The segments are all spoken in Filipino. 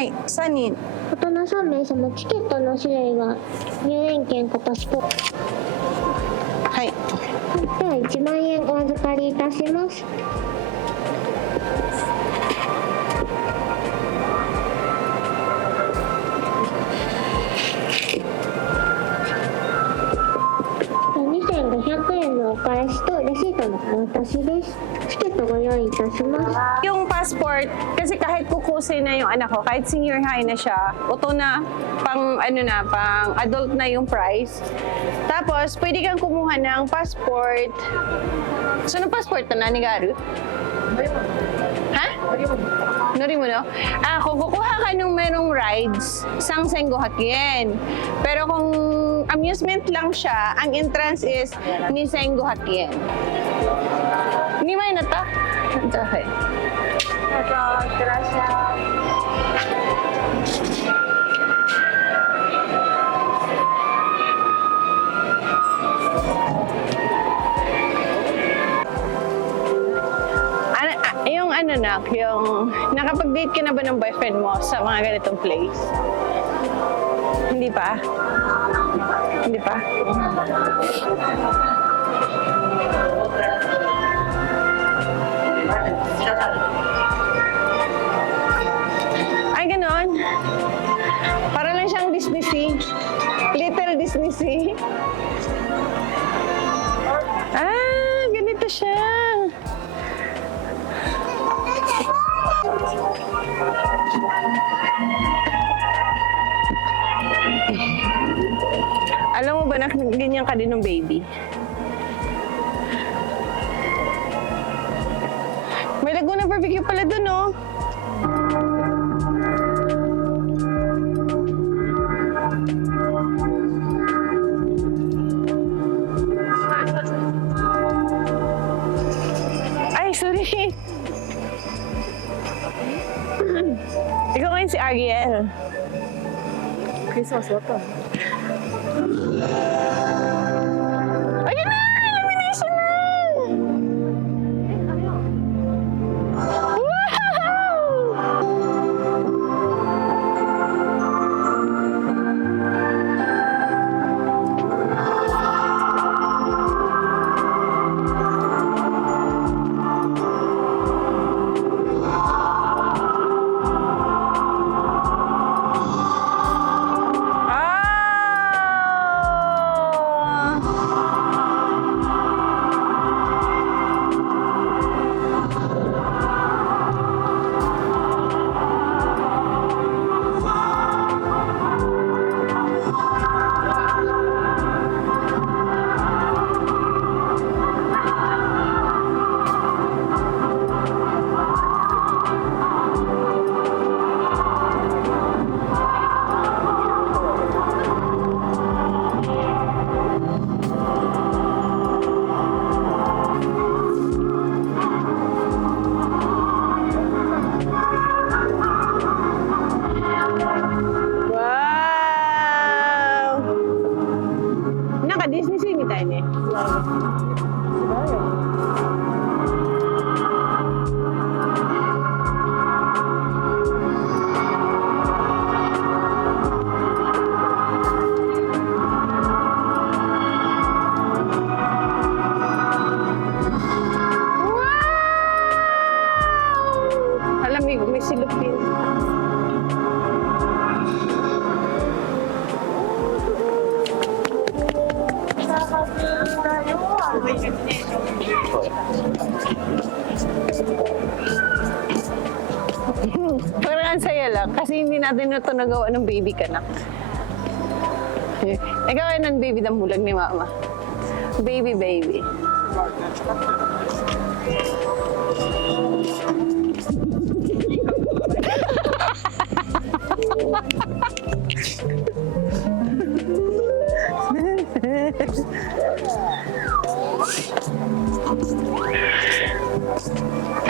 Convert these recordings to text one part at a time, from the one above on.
はい3人大人3名様、チケットの種類は入園券かパスポート。はいでは1万円お預かりいたします。2500円のお返しとレシートのお渡しです。チケットご用意いたします。yung passport kasi kahit kukusin na yung anak ko kahit senior high na siya auto na pang ano na pang adult na yung price tapos pwede kang kumuha ng passport so ng passport na nanigaru ha? Nori mo no? Kung kukuha ka nung merong rides, sang 1,500 yen. Pero kung amusement lang siya, ang entrance is 2,500 yen. 2枚になったじゃあはいどうぞいってらっしゃいyung ano na, yung nakapag-date ka na ba ng boyfriend mo sa mga ganitong place? Hindi pa? Hindi pa? Ay, ganon. Para lang siyang Disney Sea. Little Disney Sea. Ganito siya. Alam mo ba na ganyan ka din ng baby? May Laguna barbecue pala dun, oh. Ay, sorry. Ikaw ngayon si Ariel. Christmas wata. Ayun na! Illumination na! Disney Sea みたいね。Alam mo, may silip din. Parang ang saya lang kasi hindi natin ito nagawa ng baby ka na. Ikaw ay ng baby ng bulag ni mama. Baby, baby.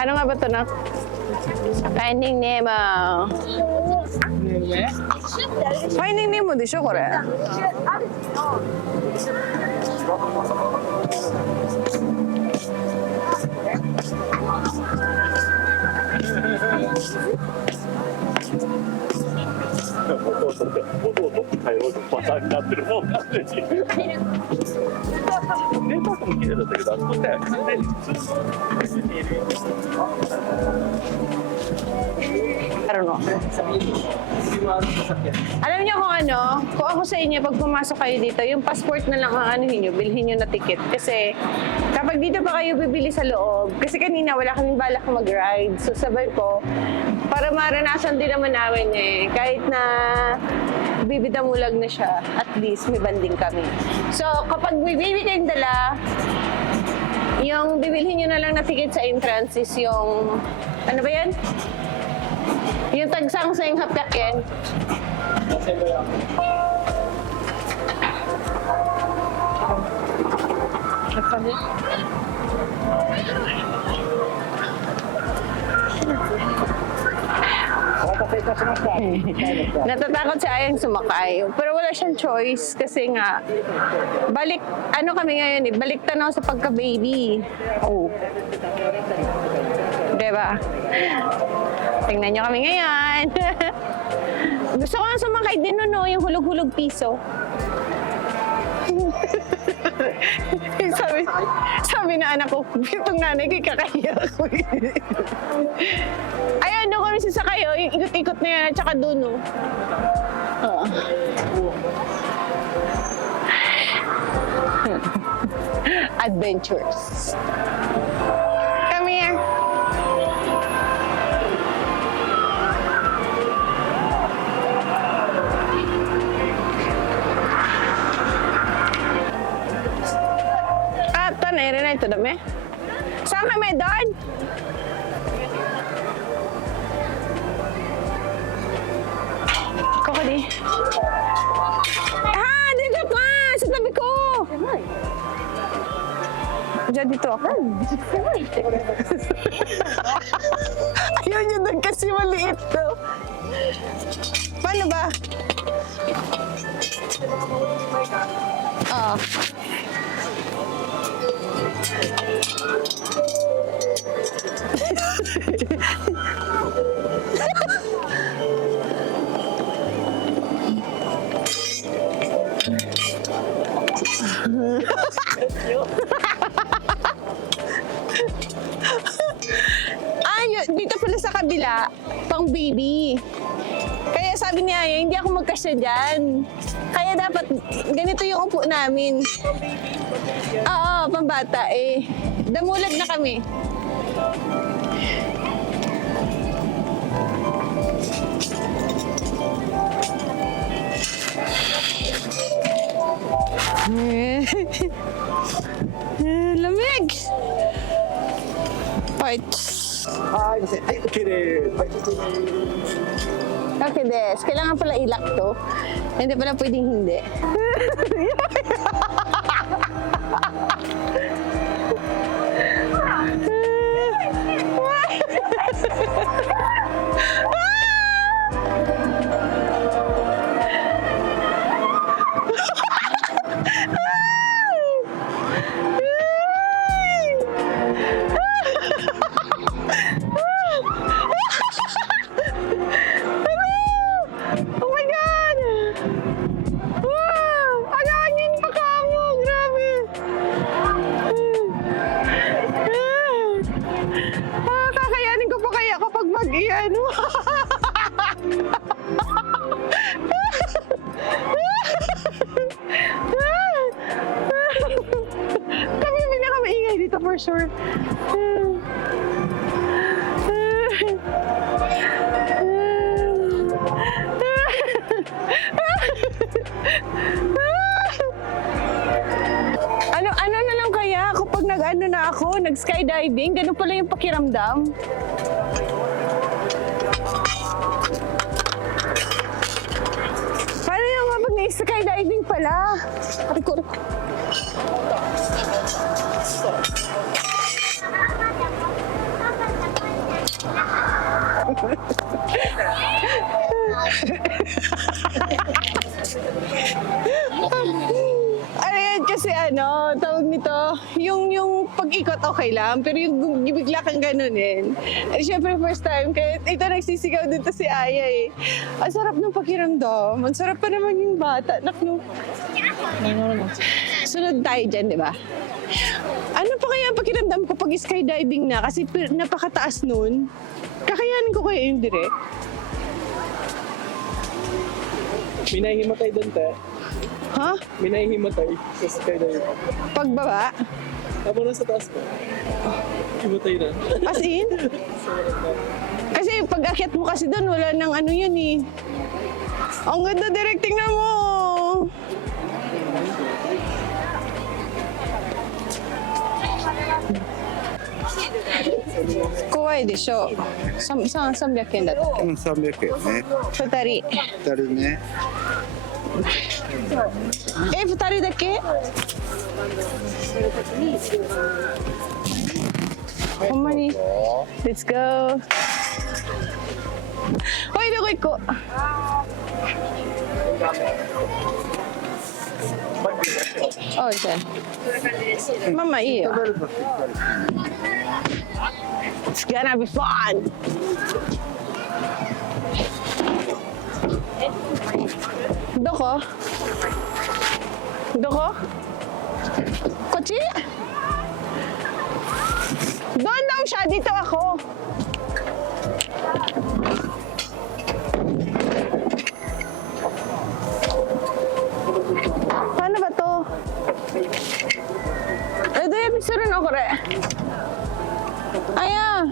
Ano nga ba ito, Nak? Finding Nemo. Finding Nemo でしょこれ。元を取って帰ろうとパターンになってるもんなんで。データとも綺麗だったけど、あそこって完全に普通の。 Ano? Alam niyo kung ano, kung ako sa inyo, pag pumasok kayo dito, yung passport na lang ang anuhin nyo, bilhin nyo na ticket. Kasi kapag dito pa kayo bibili sa loob, kasi kanina wala kaming balak mag-ride. So sabay ko, para maranasan din naman namin eh, kahit na bibidamulag na siya, at least may banding kami. So kapag may baby kayong dala, yung bibilhin nyo na lang na ticket sa entrance is yung, ano ba yan? Yung tagsang sa yung hapyakin. Natatakot si Ayang sumakay. Pero wala siyang choice kasi nga, balik, ano kami ngayon eh, balik tanaw sa pagka-baby. Oh. Diba? Tingnan nyo kami ngayon. Gusto ko nga sumakay din no, yung hulog-hulog piso. sabi na anak ko, itong nanay ko kakaya ko. Ayan, doon kami sasakay, oh, yung ikot-ikot na yan, at saka doon, oh. Adventures. Come here. Ito na ito dami. Saan kami doon? Koko di. Ah, dito ka! Sa tabi ko! Diyan dito ako. Ayaw niyo doon kasi maliit to. Paano ba? Oo. Dito pala sa kabila, pang baby. Kaya sabi niya, hindi ako magkasya dyan. Kaya dapat ganito yung upo namin. Oo, pambata eh. Damulag na kami. Lamig! Right. はい、OK です。はい。 Okay, des. Kailangan pala ilak to. Hindi pala pwedeng hindi. Iyan. Kami pinakamaingay dito for sure. Ano na lang kaya kapag nag-ano na ako, nag-skydiving, ganun pala yung pakiramdam. Skydiving pala. Riko. Ano yan kasi ano, ano, tawag nito, yung pag-ikot okay lang, pero yung bigla kang ganunin. Eh, syempre first time, kaya ito nagsisigaw dito si Aya eh. Ang sarap ng pakiramdam. Ang sarap pa naman yung bata. Naku. Sunod tayo dyan, di ba? Ano pa kaya ang pakiramdam ko pag skydiving na? Kasi napakataas nun. Kakayanin ko kaya yung direct. May nahihimatay doon, te. Ha? May nahihimatay sa skydiving. Pagbaba? Tapos nasa taas ko. Himatay na. As in? Kasi pag akyat mo kasi doon, wala nang ano yun eh. Ang ganda, directing na mo! Kawaii deしょ。300円だったっけ？ 300円ね。二人。 2人ね。え、二人だけ？ほんまに。Let's go。おい、どこ行こう。Oh, dyan. Mama, iyo. It's gonna be fun! Doko? Doko? Kochi? Doon daw siya, dito ako. Paano ba to? Eh, do you picture no kore? Aya.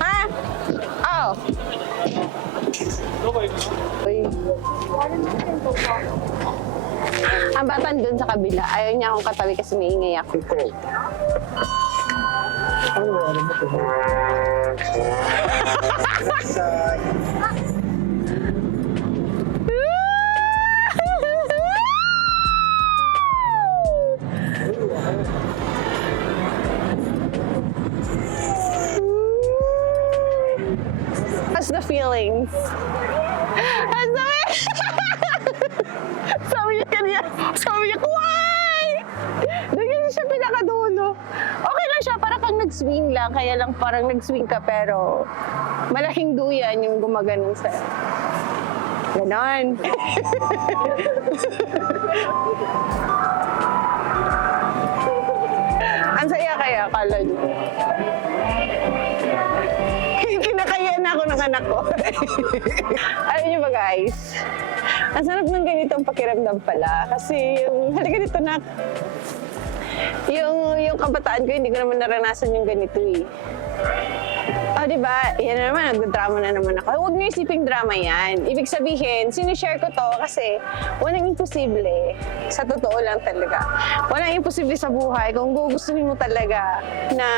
Ha? Oh. Uy. Ang batan dun sa kabila. Ayaw niya akong katabi kasi maingay ako. How's the feelings? How's the sabi niya, why? Doon siya pinakadulo. Okay lang siya, para kang nag-swing lang. Kaya lang parang nag-swing ka, pero malaking duyan yung gumaganon sa'yo. Ganon. Ang saya kaya, akala niyo. Kinakaya na ako ng anak ko. Alam niyo ba guys? Ang sarap ng ganitong pakiramdam pala. Kasi yung, halika dito na. Yung kabataan ko, hindi ko naman naranasan yung ganito eh. Oh, di ba? Yan na naman, nagdrama na naman ako. Huwag niyo isiping drama yan. Ibig sabihin, sinishare ko to kasi walang imposible. Sa totoo lang talaga. Walang imposible sa buhay kung gugustuhin mo talaga na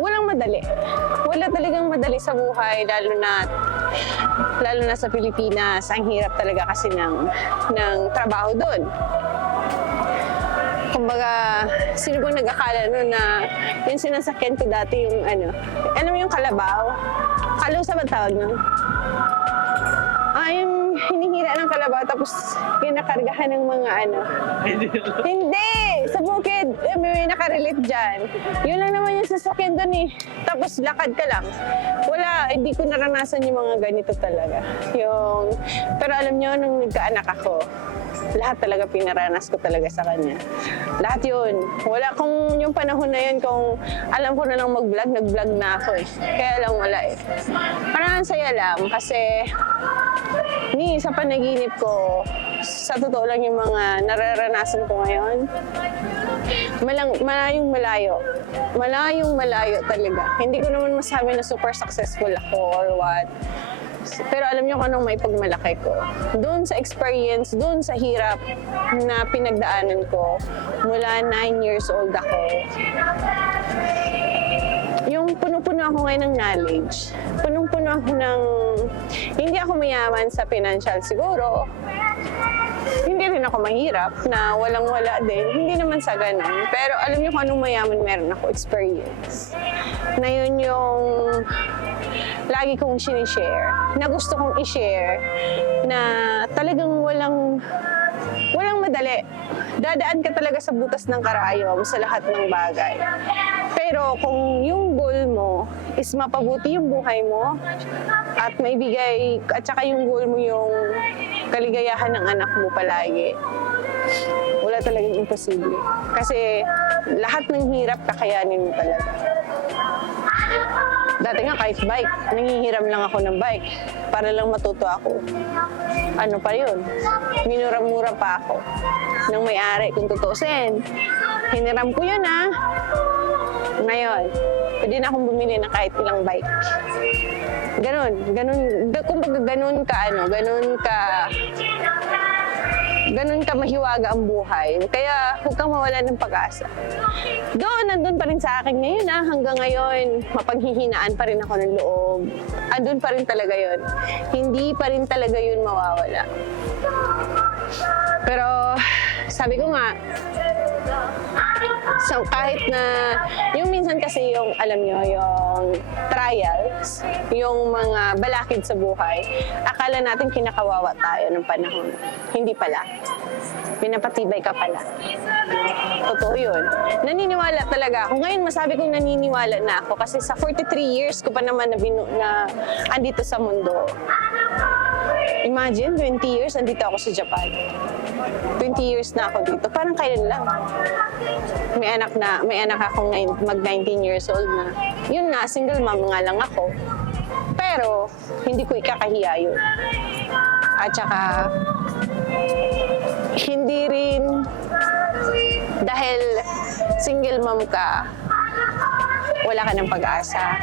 walang madali. Wala talagang madali sa buhay, lalo na sa Pilipinas. Ang hirap talaga kasi ng trabaho doon. Kumbaga, sino bang nag-akala no na yung sinasakyan ko dati yung alam mo yung kalabaw? Kalusa ba tawag nun? Yung hinihira ng kalabaw tapos kinakargahan ng mga Hindi! Sa bukid, may nakarelate dyan. Yun lang naman yung sasakyan doon eh. Tapos lakad ka lang. Wala, hindi ko naranasan yung mga ganito talaga. Pero alam nyo, nung nagkaanak ako, lahat talaga pinaranas ko talaga sa kanya. Lahat yun. Wala kung yung panahon na yun, kung alam ko na lang mag-vlog, nag-vlog na ako eh. Kaya lang wala eh. Parang saya lang kasi sa panaginip ko, sa totoo lang yung mga nararanasan ko ngayon, malayong malayo. Malayong malayo talaga. Hindi ko naman masabi na super successful ako or what. Pero alam niyo kung anong maipagmalaki ko. Doon sa experience, doon sa hirap na pinagdaanan ko, mula 9 years old ako, yung punong-puno ako ngayon ng knowledge. Punong-puno ako ng, hindi ako mayaman sa financial siguro. Hindi rin ako mahirap na walang-wala din. Hindi naman sa ganun. Pero alam niyo kung anong mayaman meron ako, experience. Na yun yung lagi kong sinishare, na gusto kong i-share, na talagang walang madali. Dadaan ka talaga sa butas ng karayom sa lahat ng bagay. Pero kung yung goal mo is mapabuti yung buhay mo at maibigay, at saka yung goal mo yung kaligayahan ng anak mo palagi, wala talagang imposible. Kasi lahat ng hirap kakayanin mo talaga. Dati nga kahit bike, nangihiram lang ako ng bike para lang matuto ako. Ano pa yun? Minura-mura pa ako ng may-ari kung tutusin. Hiniram ko yun Ngayon, pwede na akong bumili ng kahit ilang bike. Kumbaga ganun ka mahiwaga ang buhay. Kaya huwag kang mawala ng pag-asa. Nandun pa rin sa akin ngayon hanggang ngayon, mapaghihinaan pa rin ako ng loob. Andun pa rin talaga yun. Hindi pa rin talaga yun mawawala. Pero sabi ko nga, so, kahit na, yung minsan kasi yung, alam nyo, yung trials, yung mga balakid sa buhay, akala natin kinakawawa tayo ng panahon. Hindi pala. Pinapatibay ka pala. Totoo yun. Naniniwala talaga ako. Ngayon, masabi kong naniniwala na ako kasi sa 43 years ko pa naman na andito sa mundo. Imagine, 20 years, andito ako sa Japan. 20 years na ako dito. Parang kailan lang. May anak ako ngayon, mag 19 years old na. Yun nga, single mom nga lang ako. Pero, hindi ko ikakahiya yun. At saka, hindi rin dahil single mom ka, wala ka ng pag-asa.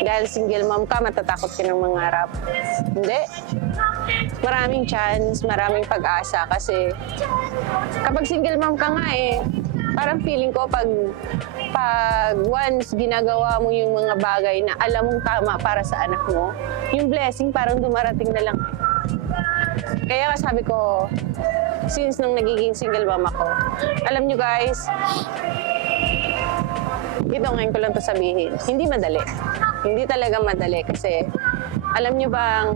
Dahil single mom ka, matatakot ka ng mangarap. Hindi. Maraming chance, maraming pag-asa kasi kapag single mom ka nga parang feeling ko pag once ginagawa mo yung mga bagay na alam mong tama para sa anak mo, yung blessing parang dumarating na lang. Kaya sabi ko, since nung nagiging single mom ako, alam nyo guys, ito ngayon ko lang to sabihin, hindi madali. Hindi talaga madali kasi alam nyo bang,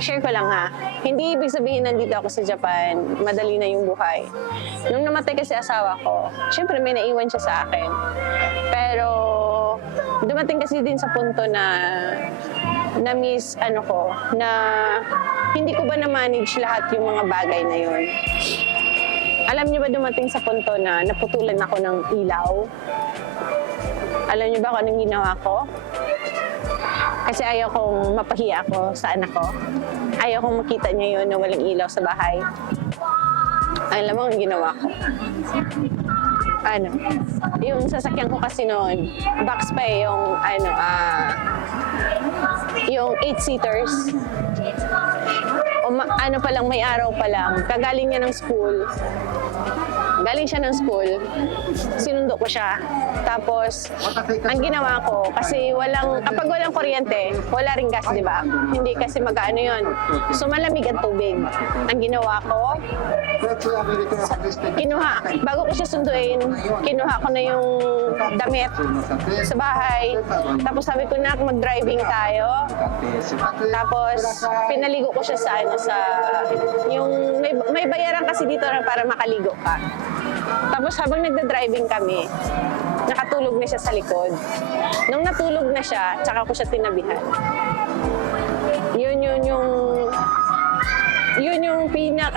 share ko lang hindi ibig sabihin nandito ako sa Japan, madali na yung buhay. Nung namatay kasi asawa ko, syempre may naiwan siya sa akin. Pero dumating kasi din sa punto na miss na hindi ko ba na-manage lahat yung mga bagay na yun. Alam niyo ba dumating sa punto na naputulan ako ng ilaw? Alam niyo ba kung anong ginawa ko? Kasi ayaw kong mapahiya ako sa anak ko. Ayaw kong makita niya yun na walang ilaw sa bahay. Alam mo ang ginawa ko? Yung sasakyan ko kasi noon, box pa yung 8-seaters. Pa lang, may araw pa lang, kagaling niya ng school. Galing siya ng school, sinundo ko siya. Tapos, ang ginawa ko, kasi kapag walang kuryente, wala ring gas, di ba? Hindi kasi mag-ano yun. So, malamig ang tubig. Ang ginawa ko, bago ko siya sunduin, kinuha ko na yung damit sa bahay. Tapos sabi ko na, mag-driving tayo. Tapos, pinaligo ko siya yung may bayaran kasi dito para makaligo ka. Tapos habang nagda-driving kami, nakatulog na siya sa likod. Nung natulog na siya, tsaka ko siya tinabihan. Yun yung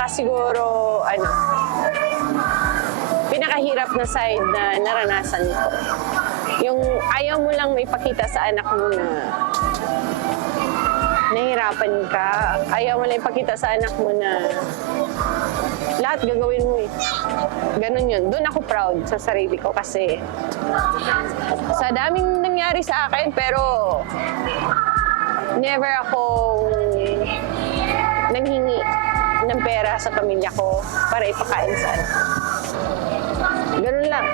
siguro, pinakahirap na side na naranasan ko. Yung ayaw mo lang may pakita sa anak mo na nahihirapan ka. Ayaw mo lang ipakita sa anak mo na lahat gagawin mo Ganun yun. Doon ako proud sa sarili ko kasi sa daming nangyari sa akin pero never akong nanghingi ng pera sa pamilya ko para ipakain sa anak. Ganun lang.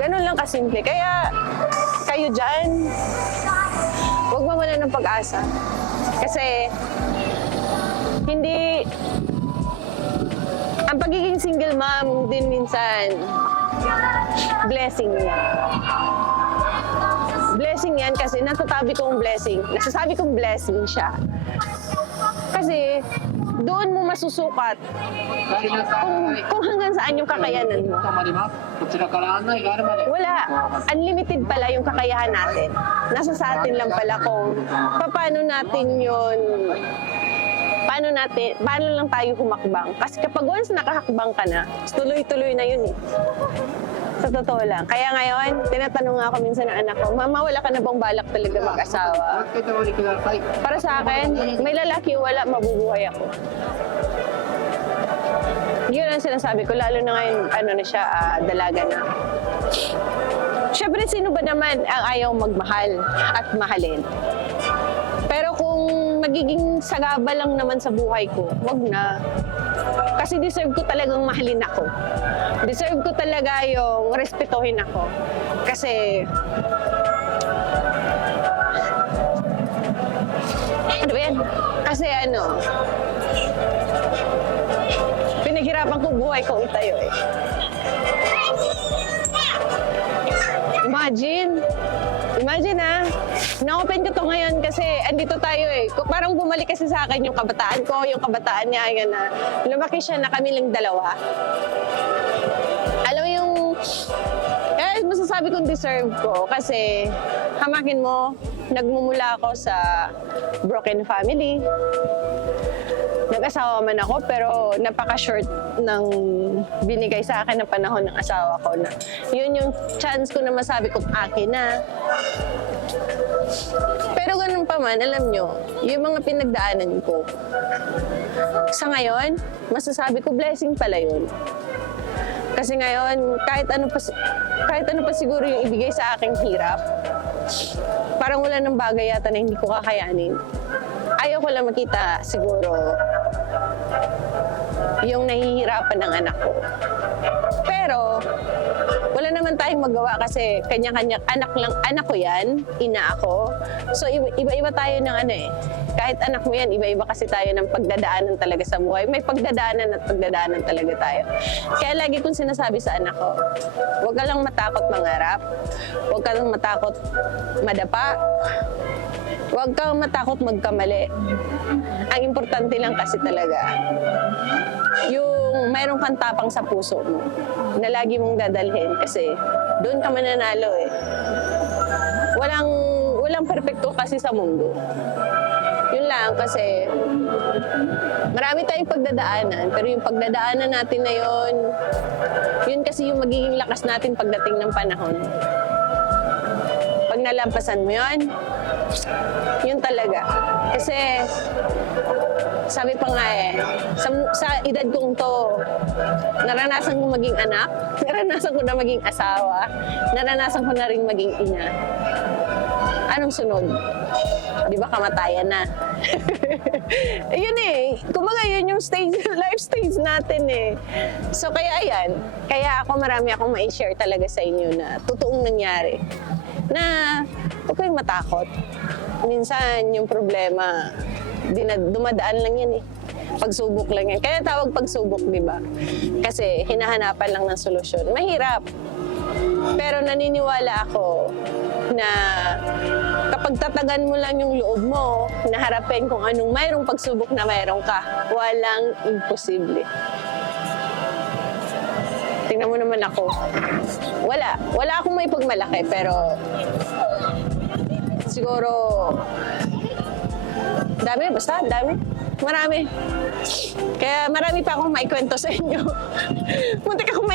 Ganun lang kasimple. Kaya kayo dyan, huwag mawalan ng pag-asa. Kasi hindi, ang pagiging single mom din minsan, blessing niya. Blessing kasi nasasabi kong blessing siya. Kasi doon mo masusukat kung hanggang saan yung kakayanan mo. Wala. Unlimited pala yung kakayahan natin. Nasa sa atin lang pala kung paano lang tayo humakbang. Kasi kapag once nakahakbang ka na, tuloy-tuloy na yun eh. Sa totoo lang. Kaya ngayon, tinatanong nga ako minsan ng anak ko, Mama, wala ka na bang balak talaga mag-asawa? Para sa akin, may lalaki wala, mabubuhay ako. Yun ang sinasabi ko, lalo na ngayon, dalaga na. Siyempre, sino ba naman ang ayaw magmahal at mahalin? Pero kung magiging sagaba lang naman sa buhay ko, wag na. Kasi deserve ko talagang mahalin ako. Deserve ko talaga yung respetuhin ako. Kasi, ano ba yan? Kasi pinaghirapan ko buhay ko itayo eh. Imagine na-open ko to ngayon kasi andito tayo eh. Parang bumalik kasi sa akin yung kabataan ko, yung kabataan niya, na lumaki siya na kami lang dalawa. Alam mo yung, masasabi kong deserve ko kasi hamakin mo, nagmumula ako sa broken family. Nag-asawa man ako pero napaka-short ng binigay sa akin ng panahon ng asawa ko na yun yung chance ko na masabi kong akin na. Pero ganun pa man, alam nyo, yung mga pinagdaanan ko, sa ngayon, masasabi ko blessing pala yun. Kasi ngayon, kahit ano pa siguro yung ibigay sa aking hirap, parang wala ng bagay yata na hindi ko kakayanin. Ayaw ko lang makita siguro yung nahihirapan ng anak ko. Pero wala naman tayong magawa kasi kanya-kanya anak ko yan, ina ako. So iba-iba tayo ng kahit anak mo yan, iba-iba kasi tayo ng pagdadaanan talaga sa buhay. May pagdadaanan at pagdadaanan talaga tayo. Kaya lagi kong sinasabi sa anak ko, huwag ka lang matakot mangarap, huwag ka lang matakot madapa, huwag kang matakot magkamali. Ang importante lang kasi talaga, yung mayroon kang tapang sa puso mo na lagi mong dadalhin kasi doon ka mananalo eh. Walang perfecto kasi sa mundo. Yun lang kasi marami tayong pagdadaanan pero yung pagdadaanan natin na yun kasi yung magiging lakas natin pagdating ng panahon. Pag nalampasan mo yun talaga. Kasi sabi pa nga sa edad kong to, naranasan ko maging anak, naranasan ko na maging asawa, naranasan ko na rin maging ina. Anong sunod? Di ba kamatayan na? Yun kumbaga yun yung life stage natin eh. So kaya marami akong ma-share talaga sa inyo na totoong nangyari. Na huwag kayong matakot. Minsan yung problema, dumadaan lang yan eh. Pagsubok lang yan. Kaya tawag pagsubok, di ba? Kasi hinahanapan lang ng solusyon. Mahirap. Pero naniniwala ako na kapag tatagan mo lang yung loob mo, na harapin kung anong mayroong pagsubok na mayroong ka, walang imposible. Tingnan mo naman ako. Wala akong may pagmalaki, pero siguro dami, marami. Kaya marami pa akong maikwento sa inyo. Muntik ako